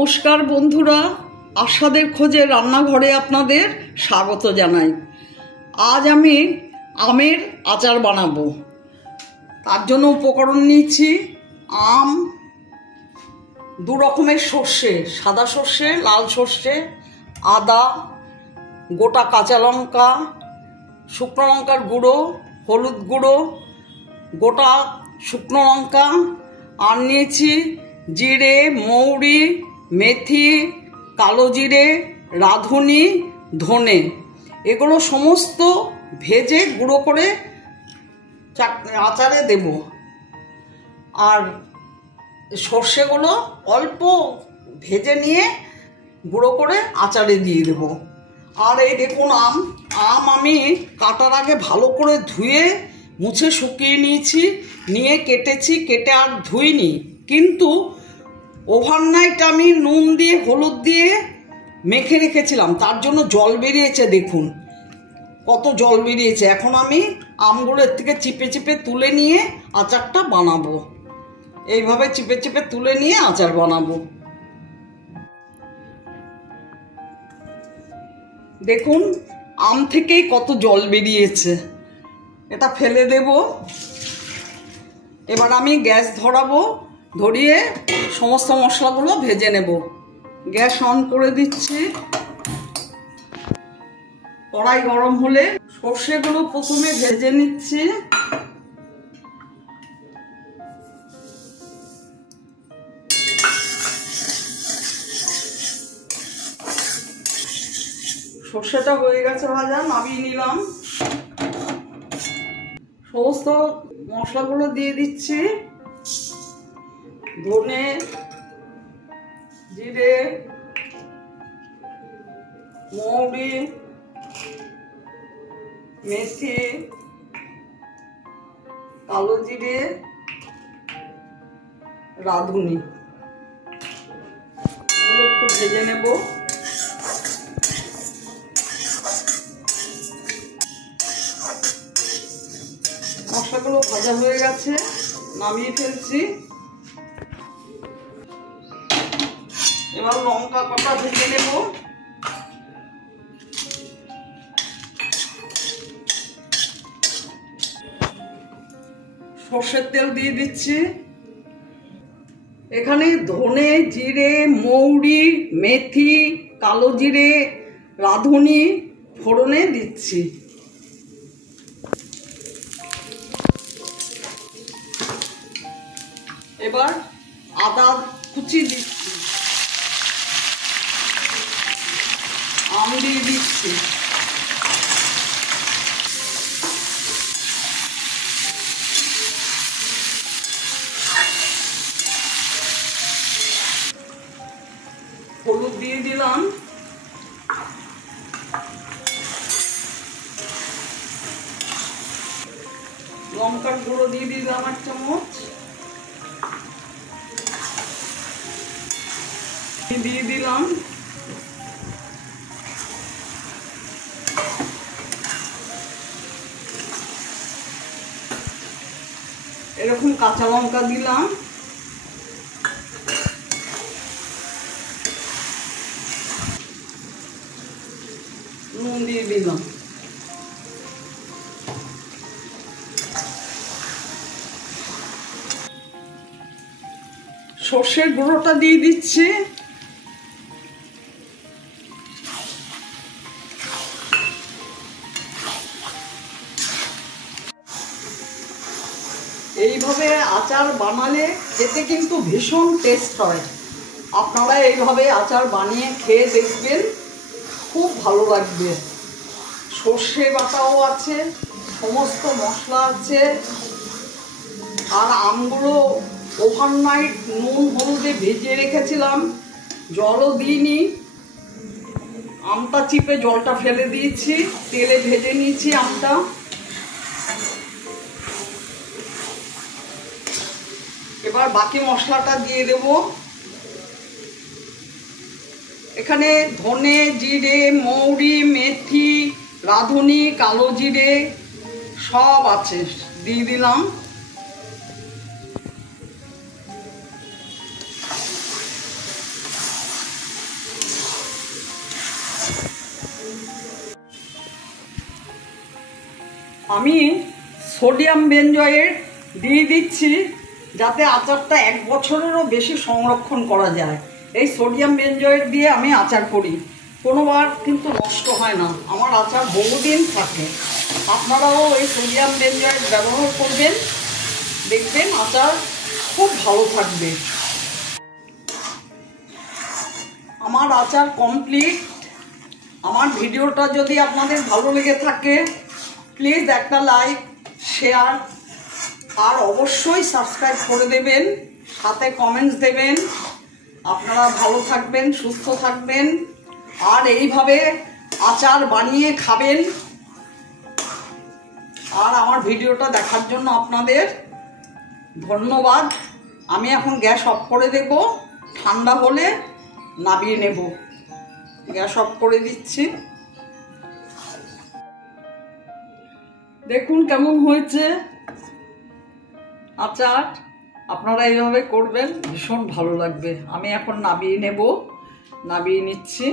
নমস্কার বন্ধুরা, আশাদের খোঁজে রান্নাঘরে আপনাদের স্বাগত জানাই। আজ আমি আমের আচার বানাবো। তার জন্য উপকরণ নিয়েছি আম, দু রকমের সর্ষে, সাদা সর্ষে, লাল সর্ষে, আদা, গোটা কাঁচা লঙ্কা, শুকনো লঙ্কার গুঁড়ো, হলুদ গুঁড়ো, গোটা শুকনো লঙ্কা, আর নিয়েছি জিরে, মৌরি, মেথি, কালো জিরে, রাঁধুনি, ধনে। এগুলো সমস্ত ভেজে গুঁড়ো করে আচারে দেব। আর সর্ষেগুলো অল্প ভেজে নিয়ে গুঁড়ো করে আচারে দিয়ে দেব। আর এই দেখুন আম আমি কাটার আগে ভালো করে ধুয়ে মুছে শুকিয়ে নিয়েছি, নিয়ে কেটেছি, কেটে আর ধুইনি, কিন্তু ওভারনাইট আমি নুন দিয়ে হলুদ দিয়ে মেখে রেখেছিলাম, তার জন্য জল বেরিয়েছে। দেখুন কত জল বেরিয়েছে। এখন আমি আমগুলো এর থেকে চিপে চিপে তুলে নিয়ে আচারটা বানাবো। এইভাবে চিপে চিপে তুলে নিয়ে আচার বানাবো। দেখুন আম থেকেই কত জল বেরিয়েছে, এটা ফেলে দেব। এবার আমি গ্যাস ধরাবো, ধরিয়ে সমস্ত মশলাগুলো ভেজে নেব। গ্যাস অন করে দিচ্ছি। কড়াই গরম হলে সর্ষেগুলো প্রথমে ভেজে নিচ্ছি। সর্ষেটা হয়ে গেছে ভাজা, নামিয়ে নিলাম। সমস্ত মশলাগুলো দিয়ে দিচ্ছি। ধনে, জিরে, মৌরি, মেথি, কালো জিরে, রাঁধুনি, এগুলো একটু ভেজে নেব। মশলাগুলো ভাজা হয়ে গেছে, নামিয়ে ফেলছি। এবার লঙ্কা কটা ভেজে নেব। সর্ষের তেল দিয়ে দিচ্ছি। এখানে ধনে, জিরে, মৌরি, মেথি, কালো জিরে, রাঁধুনি ফোড়নে দিচ্ছি। এবার আদা কুচি দিচ্ছি, আম দিয়ে দিচ্ছি। হলুদ দিয়ে দিলাম। লঙ্কার গুঁড়ো দিয়ে দিলাম 1 চামচ। দিয়ে দিলাম এরকম কাঁচা লঙ্কা দিলাম। নুন দিয়ে দিলাম। সর্ষের গুঁড়োটা দিয়ে দিচ্ছি। এইভাবে আচার বানালে খেতে কিন্তু ভীষণ টেস্ট হয়। আপনারা এইভাবে আচার বানিয়ে খেয়ে দেখবেন, খুব ভালো লাগবে। সর্ষে বাটাও আছে, সমস্ত মশলা আছে। আর আমগুলো ওভারনাইট নুন হলুদে ভেজে রেখেছিলাম, জলও দিইনি। আমটা চিপে জলটা ফেলে দিয়েছি, তেলে ভেজে নিয়েছি আমটা। এবার বাকি মশলাটা দিয়ে দেব। এখানে ধনে, জিরে, মৌরি, মেথি, রাঁধুনি, কালো জিরে সব আছে, দিয়ে দিলাম। আমি সোডিয়াম বেনজয়েড দিয়ে দিচ্ছি যাতে আচারটা 1 বছরেরও বেশি সংরক্ষণ করা যায়। এই সোডিয়াম বেনজয়েড দিয়ে আমি আচার করি, কোনোবার কিন্তু নষ্ট হয় না, আমার আচার বহুদিন থাকে। আপনারাও এই সোডিয়াম বেনজয়েড ব্যবহার করবেন, দেখবেন আচার খুব ভালো থাকবে। আমার আচার কমপ্লিট। আমার ভিডিওটা যদি আপনাদের ভালো লেগে থাকে প্লিজ একটা লাইক, শেয়ার আর অবশ্যই সাবস্ক্রাইব করে দেবেন, সাথে কমেন্টস দেবেন। আপনারা ভালো থাকবেন, সুস্থ থাকবেন আর এইভাবে আচার বানিয়ে খাবেন। আর আমার ভিডিওটা দেখার জন্য আপনাদের ধন্যবাদ। আমি এখন গ্যাস অফ করে দেব, ঠান্ডা হলে নামিয়ে নেব। গ্যাস অফ করে দিচ্ছি। দেখুন কেমন হয়েছে আচার। আপনারা এইভাবে করবেন, ভীষণ ভালো লাগবে। আমি এখন নামিয়ে নেব, নামিয়ে নিচ্ছি।